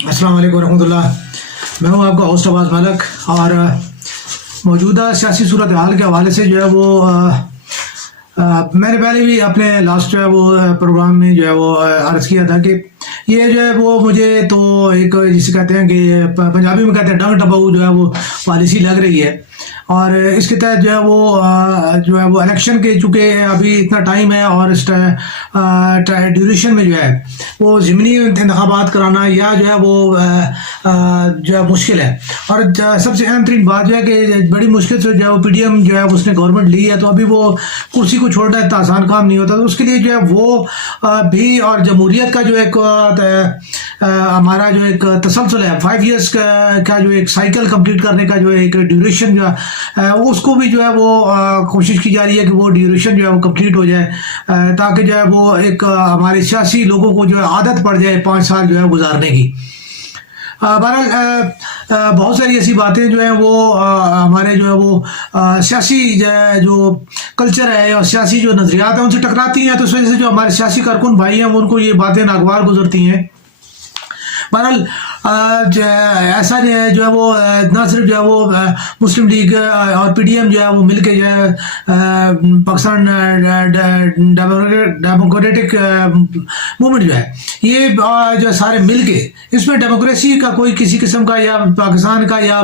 अस्सलाम वालेकुम रहमतुल्लाह। मैं हूँ आपका होस्ट अब्बास मलिक और मौजूदा सियासी सूरत हाल के हवाले से जो है वो मैंने पहले भी अपने लास्ट जो है वो प्रोग्राम में जो है वो अर्ज़ किया था कि ये जो है वो मुझे तो एक जिसे कहते हैं कि पंजाबी में कहते हैं डंग टबाऊ जो है वो पॉलिसी लग रही है। और इसके तहत जो है वो इलेक्शन के चूँकि अभी इतना टाइम है और इस ड्यूरेशन में जो है वो ज़मीनी इंतखाबात कराना या जो है वो जो है मुश्किल है। और सबसे अहम तरीन बात जो है कि बड़ी मुश्किल से जो है वो PDM जो है उसने गवर्नमेंट ली है, तो अभी वो कुर्सी को छोड़ना इतना आसान काम नहीं होता। तो उसके लिए जो है वो भी और जमहूरियत का जो एक हमारा जो एक तसलसल है 5 years का जो एक साइकिल कंप्लीट करने का जो एक ड्यूरेशन जो है उसको भी जो है वो कोशिश की जा रही है कि वो ड्यूरेशन जो है वो कंप्लीट हो जाए, ताकि जो है वो एक हमारे सियासी लोगों को जो है आदत पड़ जाए 5 साल जो है गुजारने की। बहरहाल बहुत सारी ऐसी बातें जो हैं वो हमारे जो है वो सियासी जो कल्चर है और सियासी जो नज़रियात हैं उनसे टकराती हैं, तो इस वजह से जो हमारे सियासी कारकुन भाई हैं उनको ये बातें नागवार गुजरती हैं। बहरहाल ऐसा जो है वो ना सिर्फ जो है वो मुस्लिम लीग और PDM जो है वो मिल के जो है पाकिस्तान डेमोक्रेटिक मूवमेंट जो है ये जो सारे मिल के इसमें डेमोक्रेसी का कोई किसी किस्म का या पाकिस्तान का या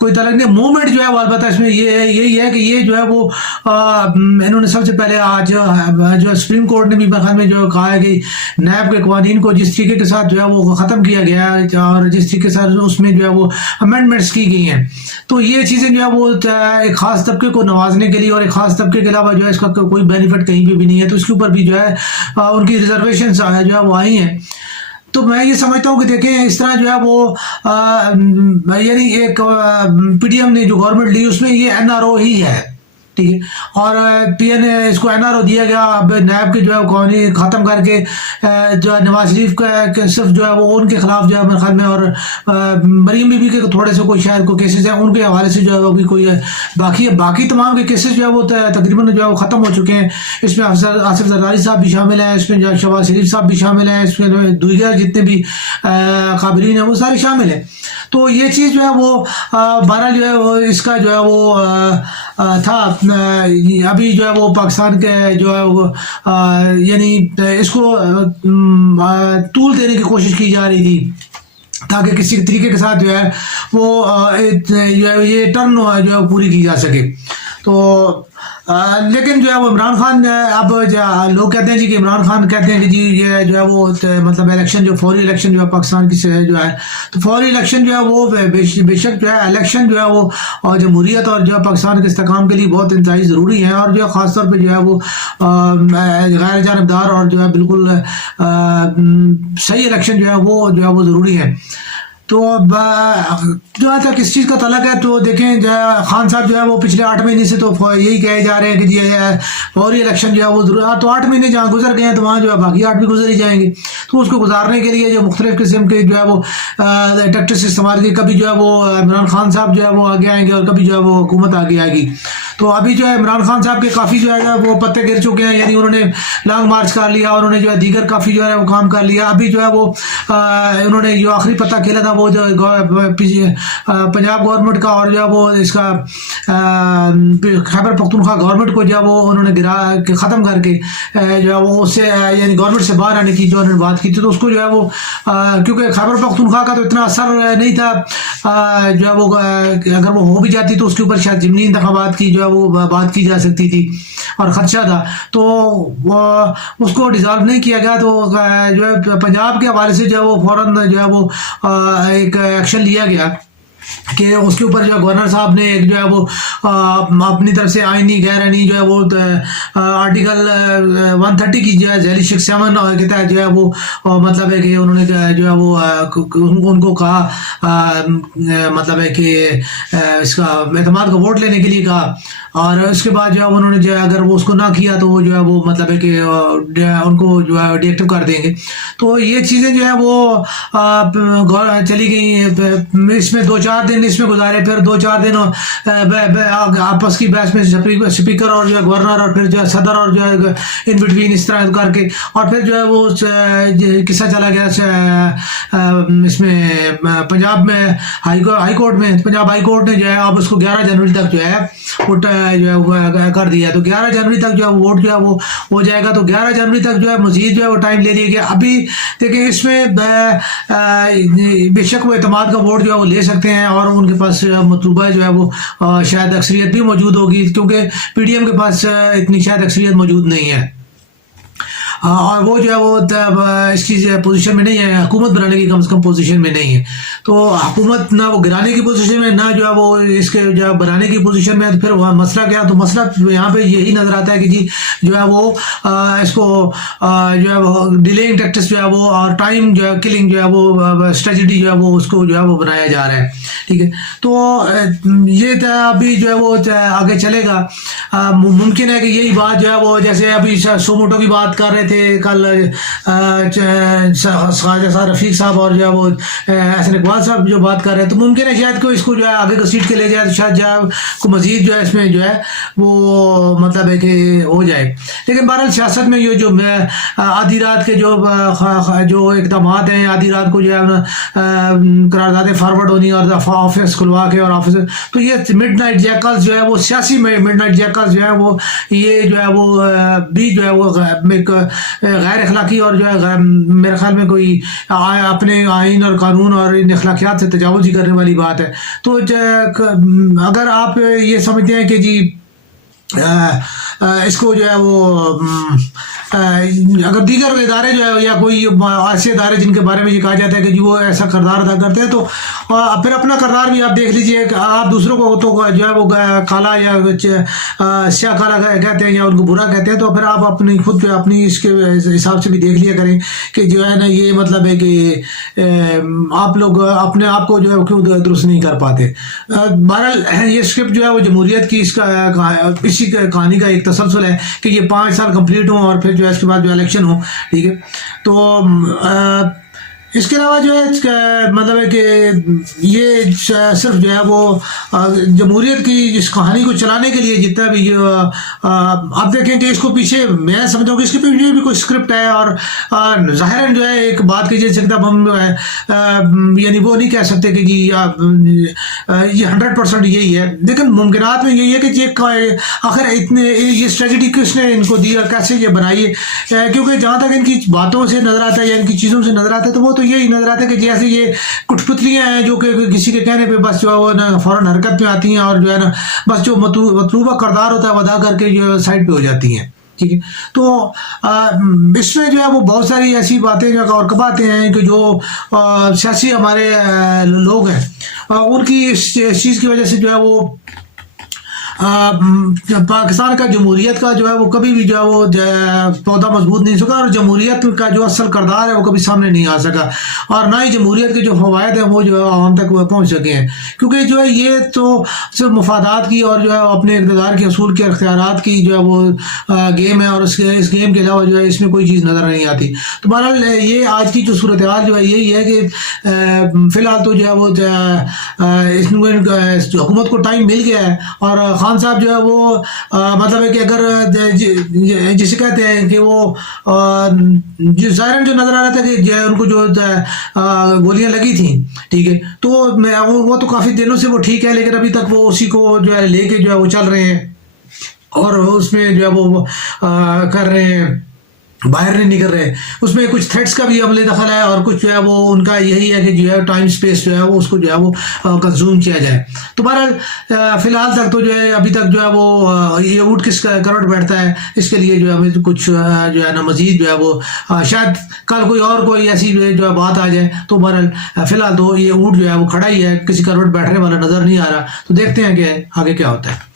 कोई तरह नहीं मूवमेंट जो है वो अलबत्ता इसमें यही है कि ये जो है वो इन्होंने सबसे पहले आज जो सुप्रीम कोर्ट ने भी बखत में जो कहा है कि नैब के कवानीन को जिस तरीके के साथ जो है वो ख़त्म किया गया है और जिस तरीके से उसमें जो है वो अमेंडमेंट्स की गई हैं, तो ये चीज़ें जो है वो एक ख़ास तबके को नवाजने के लिए और एक ख़ास तबके के अलावा जो है इसका कोई बेनिफिट कहीं पे भी नहीं है, तो इसके ऊपर भी जो है उनकी रिजर्वेशन जो है वो आई हैं। तो मैं ये समझता हूँ कि देखें इस तरह जो है वो यानी एक PDM ने जो गवर्नमेंट ली उसमें ये NRO ही है, ठीक है, और PN इसको NRO दिया गया। अब नैब के जो है कौनी ख़त्म करके जो है नवाज शरीफ का सिर्फ जो है वो उनके खिलाफ जो है मेरे ख्याल में और मरीम बीबी के थोड़े से कोई शायद कोई केसेस हैं उनके हवाले से जो है वो भी कोई बाकी है, बाकी तमाम के केसेस जो है वो तकरीबन जो है वो ख़त्म हो चुके हैं। इसमें आसिफ जरदारी साहब भी शामिल हैं, इसमें जो है शहबाज शरीफ साहब भी शामिल हैं, इसमें दीगर जितने भी काबिलीन हैं वो सारे शामिल हैं। तो ये चीज़ जो है वो 12 जो है वो इसका जो है वो था अभी जो है वो पाकिस्तान के जो है वो यानी इसको तूल देने की कोशिश की जा रही थी ताकि किसी तरीके के साथ जो है वो ये टर्न जो है पूरी की जा सके। तो लेकिन जो है वो इमरान खान अब लोग कहते हैं जी कि इमरान खान कहते हैं कि जी ये जो है वो मतलब इलेक्शन जो फौरी इलेक्शन जो है पाकिस्तान की से जो है, तो फौरी इलेक्शन जो है वो बेशक जो है इलेक्शन जो है वो और जमहूरियत और जो है पाकिस्तान के इस्तेकाम के लिए बहुत इंतहाई ज़रूरी है और जो है ख़ास तौर पे जो है वो गैर जानबदार और जो है बिल्कुल सही इलेक्शन जो है वो ज़रूरी है। तो जहाँ तक इस चीज़ का तलक है तो देखें खान साहब जो है वो पिछले 8 महीने से तो यही कहे जा रहे हैं कि जी फौरी इलेक्शन जो है वो जरूर, तो 8 महीने जहाँ गुजर गए हैं तो वहाँ जो है बाकी 8 भी गुजर ही जाएंगे। तो उसको गुजारने के लिए जो मुख्तलिफ़ किस्म के जो है वो टैक्टिक्स इस्तेमाल की, कभी जो है वो इमरान खान साहब जो है वो आगे आएंगे और कभी जो है वो हुकूमत आगे आएगी। तो अभी जो है इमरान खान साहब के काफ़ी जो है वो पत्ते गिर चुके हैं, यानी उन्होंने लॉन्ग मार्च कर लिया और उन्होंने जो है दीगर काफ़ी जो है वो काम कर लिया। अभी जो है वो उन्होंने जो आखिरी पत्ता खेला था वो जो पंजाब गवर्नमेंट का और जो है वो इसका खैबर पख्तूनख्वा गवर्नमेंट को जो है वो उन्होंने गिरा के ख़त्म करके जो है वो उससे यानी गवर्नमेंट से बाहर आने की जो उन्होंने बात की थी, तो उसको जो है वो क्योंकि खैबर पख्तूनख्वा का तो इतना असर नहीं था जो है वो अगर वो हो भी जाती तो उसके ऊपर शायद ज़मीनी इंतखाबात की जो है वो बात की जा सकती थी और ख़दशा था, तो वो उसको डिज़ॉल्व नहीं किया गया। तो जो है पंजाब के हवाले से जो है वो फ़ौरन जो है वो एक एक्शन लिया गया कि उसके ऊपर जो है गवर्नर साहब ने एक जो है वो अपनी तरफ से आईनी गैर आईनी जो है वो आर्टिकल 130 की जो है झैली 67 के तहत जो है वो मतलब है कि उन्होंने जो है वो उनको कहा मतलब है कि इसका एतमाद का वोट लेने के लिए कहा, और उसके बाद जो है उन्होंने जो है अगर वो उसको ना किया तो वो जो है वो मतलब है कि उनको जो है डिएक्टिव कर देंगे। तो ये चीज़ें जो है वो चली गई। इसमें 2-4 4 دن اس میں گزارے, پھر 2-4 دن آپس کی بحث میں اسپیکر اور جو ہے گورنر اور پھر جو ہے صدر اور جو ہے ان بٹوین اس طرح کر کے, اور پھر جو ہے وہ قصہ چلا گیا اس میں پنجاب میں ہائی کورٹ میں. پنجاب ہائی کورٹ نے جو ہے اب اس کو 11 جنوری تک جو ہے وہ کر دیا, تو 11 جنوری تک جو ہے ووٹ جو ہے وہ ہو جائے گا. تو 11 جنوری تک جو ہے مزید جو ہے وہ ٹائم لے لیا گیا. ابھی دیکھیں اس میں بے شک وہ اعتماد کا ووٹ جو ہے وہ لے سکتے ہیں, اور ان کے پاس مطلوبہ جو ہے وہ شاید اکثریت بھی موجود ہوگی, کیونکہ پی ڈی ایم کے پاس اتنی شاید اکثریت موجود نہیں ہے, اور وہ جو ہے وہ اس کی پوزیشن میں نہیں ہے, حکومت بنانے کی کم سے کم پوزیشن میں نہیں ہے. تو حکومت نہ وہ گرانے کی پوزیشن میں, نہ جو ہے وہ اس کے جو ہے بنانے کی پوزیشن میں. تو پھر وہاں مسئلہ کیا, تو مسئلہ یہاں پہ یہی نظر آتا ہے کہ جی جو ہے وہ اس کو جو ہے وہ ڈیلینگ ٹیکٹس جو ہے وہ, اور ٹائم جو ہے کلنگ جو ہے وہ اسٹریٹجی جو ہے وہ اس کو جو ہے وہ بنایا جا رہا ہے. ٹھیک ہے, تو یہ ابھی جو ہے وہ آگے چلے گا. ممکن ہے کہ یہی بات جو ہے وہ, جیسے ابھی سوموٹو کی بات کر رہے تھے کل خواجہ رفیق صاحب اور جو ہے وہ احسن اقبال صاحب جو بات کر رہے ہیں, تو ممکن ہے شاید کوئی اس کو جو ہے آگے گھسیٹ کے لے جائے, تو شاید جو ہے کو مزید جو ہے اس میں جو ہے وہ مطلب ہے کہ ہو جائے. لیکن بہرحال سیاست میں یہ جو آدھی رات کے جو اقدامات ہیں, آدھی رات کو جو ہے قراردادیں فارورڈ ہونی اور آفس کھلوا کے اور آفس, تو یہ مڈ نائٹ جیکلز جو ہے وہ سیاسی مڈ نائٹ جیکلز جو ہے وہ یہ جو ہے وہ بھی جو ہے وہ ایک غیر اخلاقی اور جو ہے میرے خیال میں کوئی اپنے آئین اور قانون اور ان اخلاقیات سے تجاوز ہی کرنے والی بات ہے. تو اگر آپ یہ سمجھتے ہیں کہ جی اس کو جو ہے وہ اگر دیگر ادارے جو ہے یا کوئی ایسے ادارے جن کے بارے میں یہ کہا جاتا ہے کہ جی وہ ایسا کردار ادا کرتے ہیں, تو پھر اپنا کردار بھی آپ دیکھ لیجئے کہ آپ دوسروں کو تو جو ہے وہ کالا یا سیاہ کالا کہتے ہیں یا ان کو برا کہتے ہیں, تو پھر آپ اپنی خود اپنی اس کے حساب سے بھی دیکھ لیا کریں کہ جو ہے نا یہ مطلب ہے کہ آپ لوگ اپنے آپ کو جو ہے کیوں درست نہیں کر پاتے. بہرحال یہ اسکرپٹ جو ہے وہ جمہوریت کی اسی کہانی کا ایک تسلسل ہے کہ یہ 5 سال کمپلیٹ ہوں اور پھر جو ہے اس کے بعد جو الیکشن ہو. ٹھیک ہے, تو اس کے علاوہ جو ہے مطلب ہے کہ یہ صرف جو ہے وہ جمہوریت کی اس کہانی کو چلانے کے لیے جتنا بھی آپ دیکھیں کہ اس کو پیچھے میں سمجھتا ہوں کہ اس کے پیچھے بھی کوئی اسکرپٹ ہے, اور ظاہراً جو ہے ایک بات کی جا سکتا ہم یعنی وہ نہیں کہہ سکتے کہ جی یہ 100% یہی ہے, لیکن ممکنات میں یہی ہے کہ یہ آخر اتنے یہ اسٹریٹجی کس نے ان کو دی اور کیسے یہ بنائی ہے, کیونکہ جہاں تک ان کی باتوں سے نظر آتا ہے یا ان کی چیزوں سے نظر آتا ہے تو وہ تو یہی نظر آتا ہے کہ جیسے یہ کچھ پتلیاں ہیں جو کہ کسی کے کہنے پہ بس جو ہے وہ نا فوراً حرکت میں آتی ہیں, اور جو ہے نا بس جو مطلوبہ کردار ہوتا ہے وہ ادا کر کے جو سائڈ پہ ہو جاتی ہیں. ٹھیک ہے, تو اس میں جو ہے وہ بہت ساری ایسی باتیں جو اور باتیں ہیں کہ جو سیاسی ہمارے لوگ ہیں ان کی اس چیز کی وجہ سے جو ہے وہ پاکستان کا جمہوریت کا جو ہے وہ کبھی بھی جو ہے وہ پودا مضبوط نہیں سکا, اور جمہوریت کا جو اصل کردار ہے وہ کبھی سامنے نہیں آ سکا, اور نہ ہی جمہوریت کے جو فوائد ہیں وہ جو ہے عوام تک پہنچ سکے ہیں, کیونکہ جو ہے یہ تو صرف مفادات کی اور جو ہے اپنے اقتدار کے اصول کے اختیارات کی جو ہے وہ گیم ہے, اور اس گیم کے علاوہ جو ہے اس میں کوئی چیز نظر نہیں آتی. تو بہرحال یہ آج کی جو صورتحال جو ہے یہی ہے کہ فی الحال تو جو ہے وہ حکومت کو ٹائم مل گیا ہے, اور خان صاحب جو ہے وہ مطلب ہے کہ اگر جسے کہتے ہیں کہ وہ ظاہراً جو نظر آ رہا تھا کہ ان کو جو گولیاں لگی تھیں, ٹھیک ہے, تو وہ تو کافی دنوں سے وہ ٹھیک ہے, لیکن ابھی تک وہ اسی کو جو ہے لے کے جو ہے وہ چل رہے ہیں, اور اس میں جو ہے وہ کر رہے ہیں, باہر نہیں نکل رہے. اس میں کچھ تھریٹس کا بھی عمل دخل ہے, اور کچھ جو ہے وہ ان کا یہی ہے کہ جو ہے ٹائم سپیس جو ہے وہ اس کو جو ہے وہ کنزیوم کیا جائے. تو بہرحال فی الحال تک تو جو ہے ابھی تک جو ہے وہ یہ اونٹ کس کروٹ بیٹھتا ہے, اس کے لیے جو ہے ہمیں کچھ جو ہے نا مزید جو ہے وہ شاید کل کوئی ایسی جو ہے بات آ جائے. تو بہرحال فی الحال تو یہ اونٹ جو ہے وہ کھڑا ہی ہے, کسی کروٹ بیٹھنے والا نظر نہیں آ رہا. تو دیکھتے ہیں کہ آگے کیا ہوتا ہے.